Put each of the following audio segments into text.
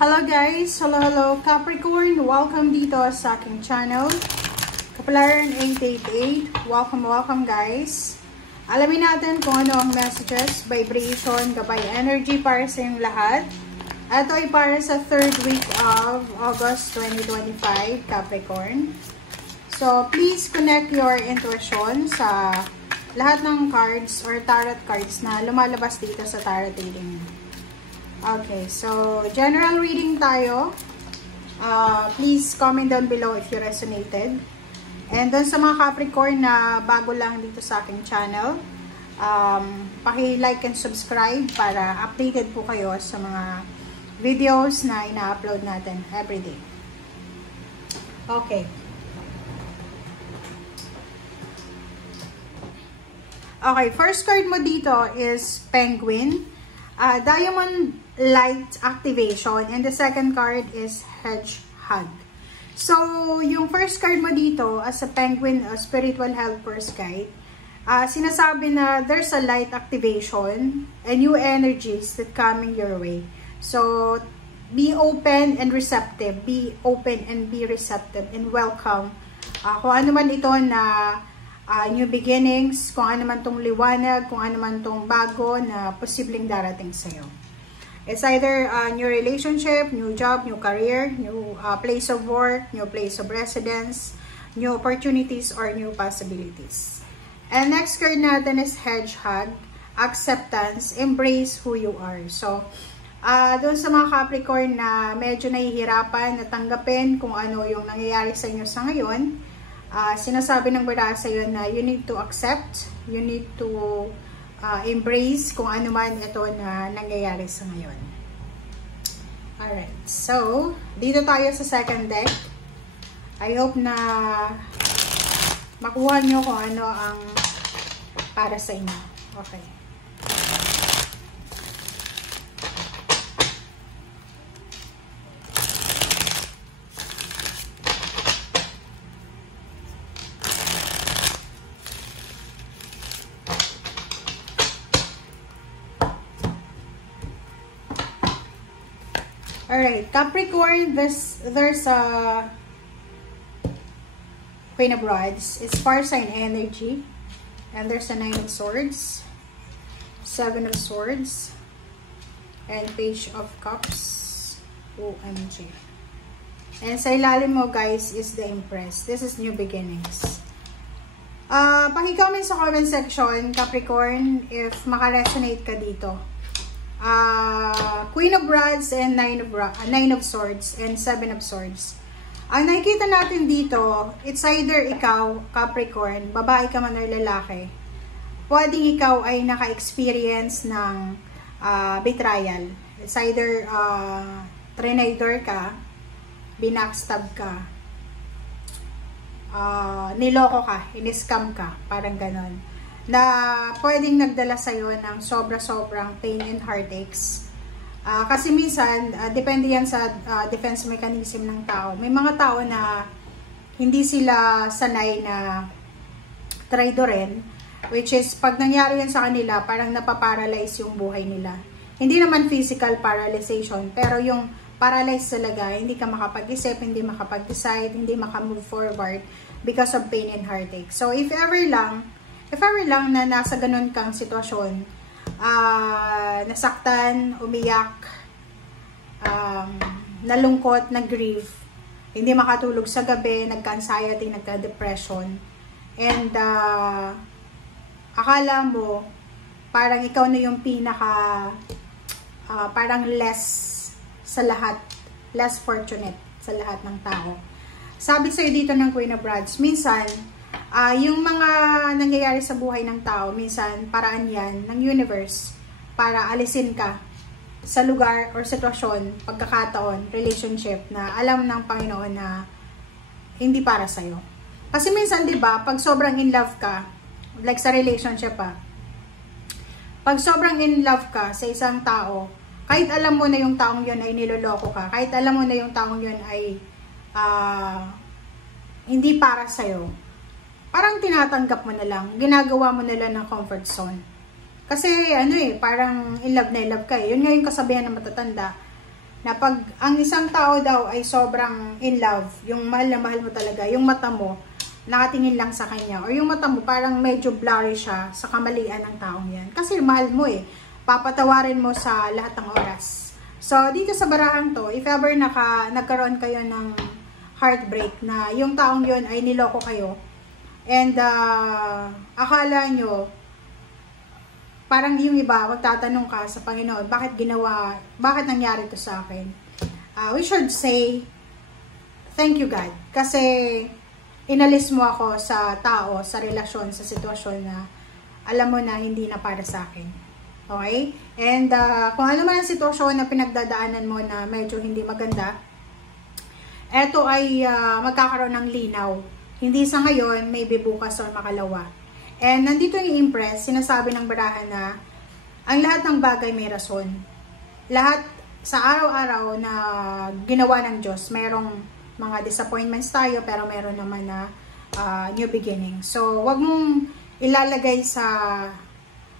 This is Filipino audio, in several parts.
Hello guys! Hello Capricorn! Welcome dito sa aking channel. Kapalaran 888. Welcome guys! Alamin natin kung ano ang messages, vibration, gabay energy para sa inyong lahat. Ito ay para sa 3rd week of August 2025, Capricorn. So, please connect your intuition sa lahat ng cards or tarot cards na lumalabas dito sa tarot reading. Okay, so general reading tayo. Please comment down below if you resonated. And doon sa mga Capricorn na bago lang dito sa aking channel, paki-like and subscribe para updated po kayo sa mga videos na ina-upload natin everyday. Okay. Okay, first card mo dito is Penguin. Diamond Light Activation, and the second card is Hedgehog. So, yung first card mo dito as a Penguin Spiritual Helper's Guide, sinasabi na there's a light activation and new energies that coming your way. So, be open and receptive. Be open and be receptive and welcome. Kung ano man ito na new beginnings, kung ano man tong liwanag, kung ano man tong bago na posibleng darating sa'yo. It's either a new relationship, new job, new career, new place of work, new place of residence, new opportunities, or new possibilities. And next card natin is Hedgehog, Acceptance, Embrace who you are. So, doon sa mga Capricorn na medyo nahihirapan na tanggapin kung ano yung nangyayari sa inyo sa ngayon, sinasabi ng bada sa iyo na you need to accept, you need to embrace kung ano man ito na nangyayari sa ngayon. Alright, so dito tayo sa second deck. I hope na makuha nyo kung ano ang para sa inyo. Okay. Alright, Capricorn, there's a Queen of Rods. It's fire sign energy. And there's a 9 of Swords, 7 of Swords, and Page of Cups. OMG. And sa ilalim mo, guys, is the Empress. This is new beginnings. Paki-comment sa comment section, Capricorn, if maka-resonate ka dito. Queen of Rods and 9 of Swords and 7 of Swords. Ang nakikita natin dito, it's either ikaw, Capricorn, babae ka man o lalaki. Pwedeng ikaw ay naka-experience ng betrayal. It's either trinador ka, binackstab ka, niloko ka, in-scam ka, parang ganon. Na pwedeng nagdala sa'yo ng sobra-sobrang pain and heartaches. Kasi minsan, depende yan sa defense mechanism ng tao. May mga tao na hindi sila sanay na traidorin, which is, pag nangyari yan sa kanila, parang napaparalyze yung buhay nila. Hindi naman physical paralyzation, pero yung paralyzed talaga, hindi ka makapag-isip, hindi makapag-decide, hindi makamove forward because of pain and heartache. So, if ever lang na nasa ganun kang sitwasyon, nasaktan, umiyak, nalungkot, nag-grieve, hindi makatulog sa gabi, nagka-anxiety, nagka-depression, and akala mo parang ikaw na yung pinaka parang less sa lahat, less fortunate sa lahat ng tao. Sabi sa'yo dito ng Queen of Rods, minsan yung mga nangyayari sa buhay ng tao, minsan paraan yan ng universe para alisin ka sa lugar or sitwasyon, pagkakataon, relationship na alam ng Panginoon na hindi para sa'yo. Kasi minsan, di ba, pag sobrang in love ka, like sa relationship pag sobrang in love ka sa isang tao, kahit alam mo na yung taong yun ay niloloko ka, kahit alam mo na yung taong yun ay hindi para sa'yo, parang tinatanggap mo na lang, ginagawa mo na lang ng comfort zone. Kasi, parang in love na in love ka. Yun nga yung kasabihan ng matatanda. na pag ang isang tao daw ay sobrang in love, yung mahal na mahal mo talaga, yung mata mo nakatingin lang sa kanya, or yung mata mo parang medyo blurry siya sa kamalian ng taong yan. Kasi mahal mo eh, papatawarin mo sa lahat ng oras. So, dito sa barahang to, if ever nagkaroon kayo ng heartbreak na yung taong yon ay niloko kayo, and akala nyo, parang yung iba, magtatanong ka sa Panginoon, bakit nangyari to sa akin? We should say, thank you God. Kasi, inalis mo ako sa tao, sa relasyon, sa sitwasyon na alam mo na hindi na para sa akin. Okay? And kung ano man ang sitwasyon na pinagdadaanan mo na medyo hindi maganda, eto ay magkakaroon ng linaw. Hindi sa ngayon, maybe bukas or makalawa. And nandito yung Empress, sinasabi ng barahan na ang lahat ng bagay may rason. Lahat sa araw-araw na ginawa ng Diyos, merong mga disappointments tayo, pero meron naman na new beginning. So, wag mong ilalagay sa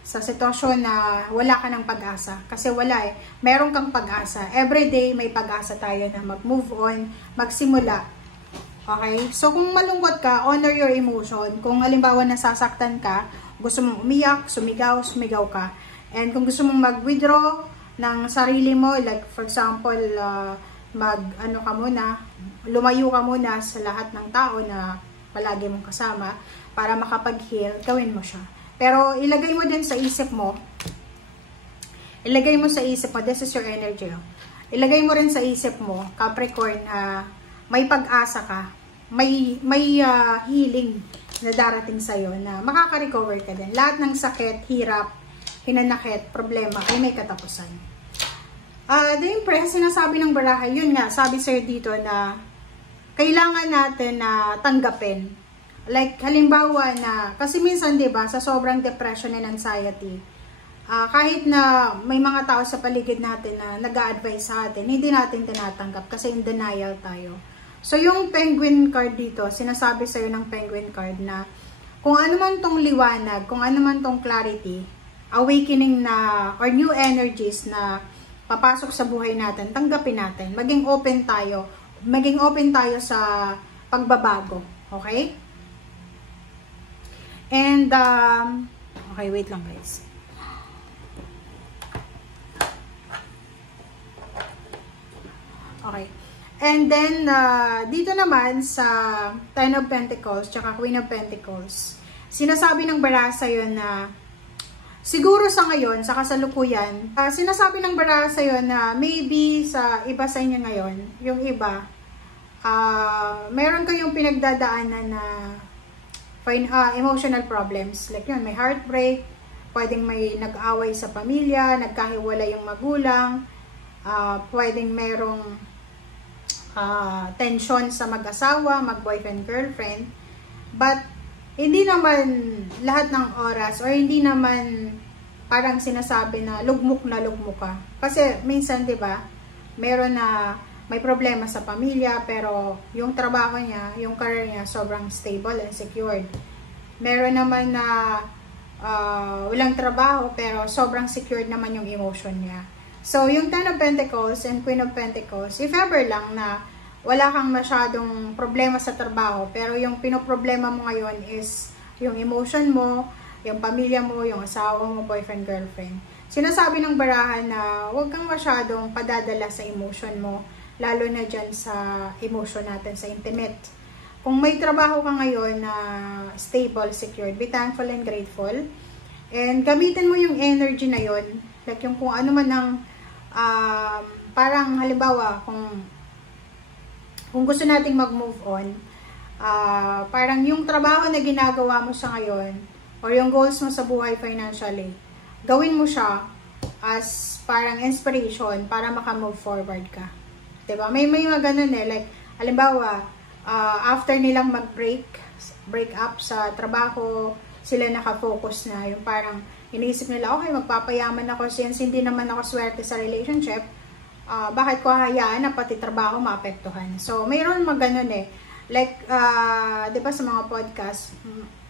sitwasyon na wala ka ng pag-asa. Kasi wala eh. Meron kang pag-asa. Everyday may pag-asa tayo na mag-move on, magsimula. Okay? So, kung malungkot ka, honor your emotion. Kung halimbawa nasasaktan ka, gusto mong umiyak, sumigaw ka. And kung gusto mong mag-withdraw ng sarili mo, like for example, lumayo ka muna sa lahat ng tao na palagi mong kasama para makapag-heal, gawin mo siya. Pero ilagay mo din sa isip mo, this is your energy. Ilagay mo rin sa isip mo, Capricorn, may pag-asa ka, may healing na darating sa'yo na makaka-recover ka din. Lahat ng sakit, hirap, hinanakit, problema ay may katapusan. The Empress, sinasabi ng baraha, yun nga, sabi sa'yo dito na kailangan natin na tanggapin. Like, halimbawa na, kasi minsan, diba, sa sobrang depression and anxiety, kahit na may mga tao sa paligid natin na nag-a-advise sa atin, hindi natin tinatanggap kasi in denial tayo. So, yung Penguin card dito, sinasabi sa'yo ng Penguin card na kung ano man tong liwanag, kung ano man tong clarity, awakening na, or new energies na papasok sa buhay natin, tanggapin natin. Maging open tayo sa pagbabago. Okay? And, okay, wait lang guys. Okay. And then, dito naman sa Ten of Pentacles, tsaka Queen of Pentacles, sinasabi ng baraha sa'yo na, siguro sa ngayon, sa kasalukuyan, sinasabi ng baraha sa'yo na maybe sa iba sa inyo ngayon, yung iba, meron kayong pinagdadaanan na emotional problems. Like yun, may heartbreak, pwedeng may nag-away sa pamilya, nagkahiwala yung magulang, pwedeng merong tension sa mag-asawa, mag-boyfriend, girlfriend. But, hindi naman lahat ng oras or hindi naman parang sinasabi na lugmok ka. Kasi minsan, di ba, meron na may problema sa pamilya pero yung trabaho niya, yung career niya sobrang stable and secured. Meron naman na walang trabaho pero sobrang secured naman yung emotion niya. So, yung Ten of Pentacles and Queen of Pentacles, if ever lang na wala kang masyadong problema sa trabaho, pero yung pinoproblema mo ngayon is yung emotion mo, yung pamilya mo, yung asawa mo, boyfriend, girlfriend. Sinasabi ng barahan na huwag kang masyadong padadala sa emotion mo, lalo na dyan sa emotion natin, sa intimate. Kung may trabaho ka ngayon na stable, secured, be thankful and grateful. And gamitin mo yung energy na yon, like yung kung ano man ang parang halimbawa kung gusto nating mag-move on, parang yung trabaho na ginagawa mo sa ngayon or yung goals mo sa buhay financially, gawin mo siya as parang inspiration para maka-move forward ka. Diba? May mga ganun eh. Like, halimbawa, after nilang mag-break up sa trabaho, sila nakafocus na. Yung parang iniisip nila, okay, magpapayaman ako since hindi naman ako swerte sa relationship. Bakit ko hayaan na pati trabaho maapektuhan? So, mayroon mga ganun eh. Like, di ba sa mga podcast,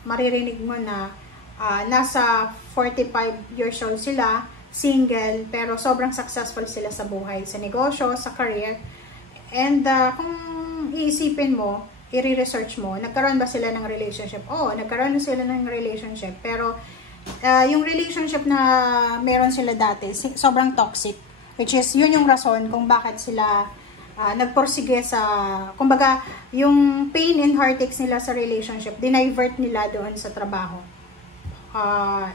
maririnig mo na nasa 45 years old sila, single, pero sobrang successful sila sa buhay, sa negosyo, sa career. And kung iisipin mo, i-research mo, nagkaroon ba sila ng relationship? Oo, nagkaroon na sila ng relationship, pero yung relationship na meron sila dati, sobrang toxic, which is yun yung rason kung bakit sila nagporsige sa, kumbaga, yung pain and heartaches nila sa relationship, dinivert nila doon sa trabaho.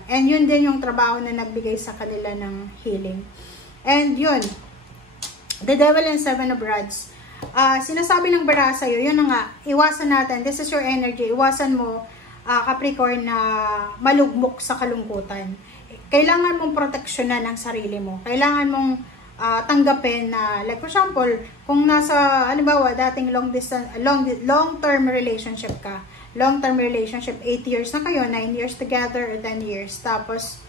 And yun din yung trabaho na nagbigay sa kanila ng healing. And yun, the Devil and Seven of Rods. Sinasabi ng bara sa'yo, yun na nga, iwasan natin, this is your energy, iwasan mo, Capricorn, na malugmok sa kalungkutan. Kailangan mong proteksyonan ang sarili mo. Kailangan mong tanggapin na, like for example, kung nasa, halimbawa, dating long-term relationship ka, long-term relationship, 8 years na kayo, 9 years together, or 10 years, tapos,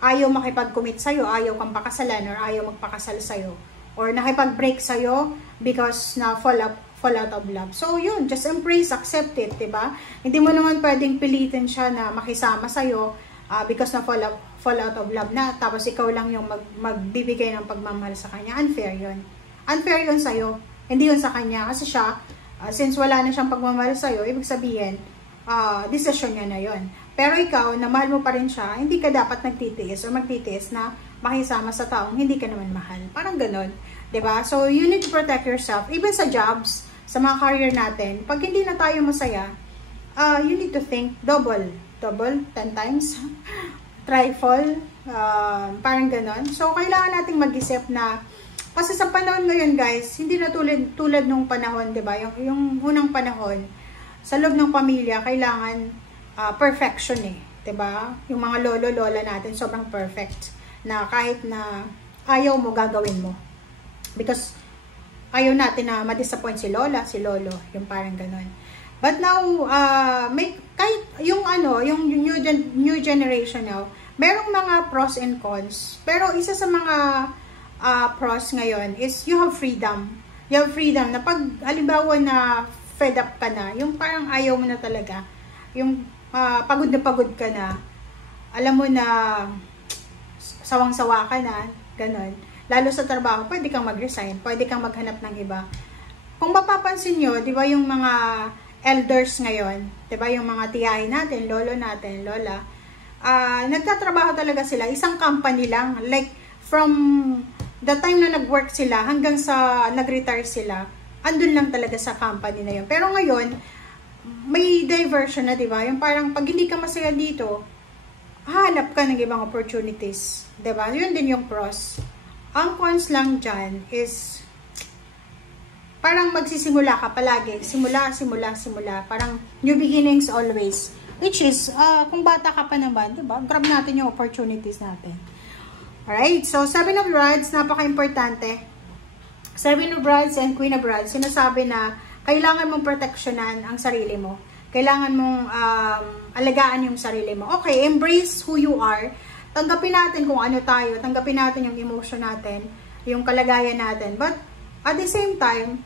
ayaw makipag-commit sa'yo, ayaw kang pakasalan, or ayaw magpakasal sa'yo, or nakipag-break sa'yo, because na fall out of love. So, yun, just embrace, accept it, diba? Hindi mo naman pwedeng pilitin siya na makisama sa'yo, because na fall out of love na, tapos ikaw lang yung magbibigay ng pagmamahal sa kanya. Unfair yun. Unfair yun sa'yo. Hindi yun sa kanya. Kasi siya, since wala na siyang pagmamahal sa'yo, ibig sabihin, decision niya na yun. Pero ikaw, na mahal mo pa rin siya, hindi ka dapat nagtitiis o magtitiis na makisama sa taong hindi ka naman mahal. Parang ganun. Diba? So, you need to protect yourself. Even sa jobs, sa mga career natin, pag hindi na tayo masaya, you need to think double, 10 times, trifle, parang ganon. So, kailangan nating mag-isip na, kasi sa panahon ngayon guys, hindi na tulad nung panahon, diba? Yung unang panahon, sa loob ng pamilya, kailangan perfection diba? Yung mga lolo-lola natin, sobrang perfect, na kahit na ayaw mo, gagawin mo. Because, ayaw natin na ma-disappoint si lola, si lolo, yung parang ganon. But now, kahit yung new generation now, merong mga pros and cons. Pero isa sa mga pros ngayon is you have freedom. You have freedom na pag halimbawa na fed up ka na, yung parang ayaw mo na talaga, yung pagod ka na, alam mo na sawang-sawa ka na, ganon. Lalo sa trabaho, pwede kang mag-resign, pwede kang maghanap ng iba. Kung mapapansin nyo, di ba yung mga elders ngayon, diba, yung mga tiyahin natin, lolo natin, lola, nagtatrabaho talaga sila, isang company lang, like, from the time na nag-work sila, hanggang sa nag-retire sila, andun lang talaga sa company na yun. Pero ngayon, may diversion na, diba, yung parang, pag hindi ka masaya dito, hanap ka ng ibang opportunities, diba, yun din yung pros. Ang cons lang dyan is, parang magsisimula ka palagi. Simula. Parang new beginnings always. Which is, kung bata ka pa naman, diba? Grab natin yung opportunities natin. Alright? So, Seven of Rods, napaka-importante. Seven of Rods and Queen of Rods, sinasabi na kailangan mong proteksyonan ang sarili mo. Kailangan mong alagaan yung sarili mo. Okay, embrace who you are. Tanggapin natin kung ano tayo. Tanggapin natin yung emotion natin, yung kalagayan natin. But, at the same time,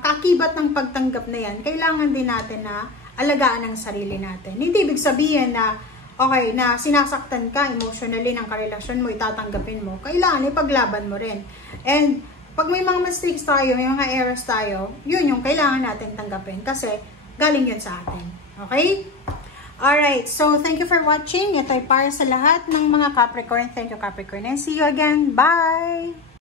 kakibat ng pagtanggap na yan, kailangan din natin na alagaan ang sarili natin. Hindi ibig sabihin na, okay, na sinasaktan ka emotionally ng karelasyon mo, itatanggapin mo. Kailangan ipaglaban mo rin. And, pag may mga mistakes tayo, may mga errors tayo, yun yung kailangan natin tanggapin. Kasi, galing yun sa atin. Okay? Alright, so thank you for watching. Ito ay para sa lahat ng mga Capricorn. Thank you, Capricorn. And see you again. Bye!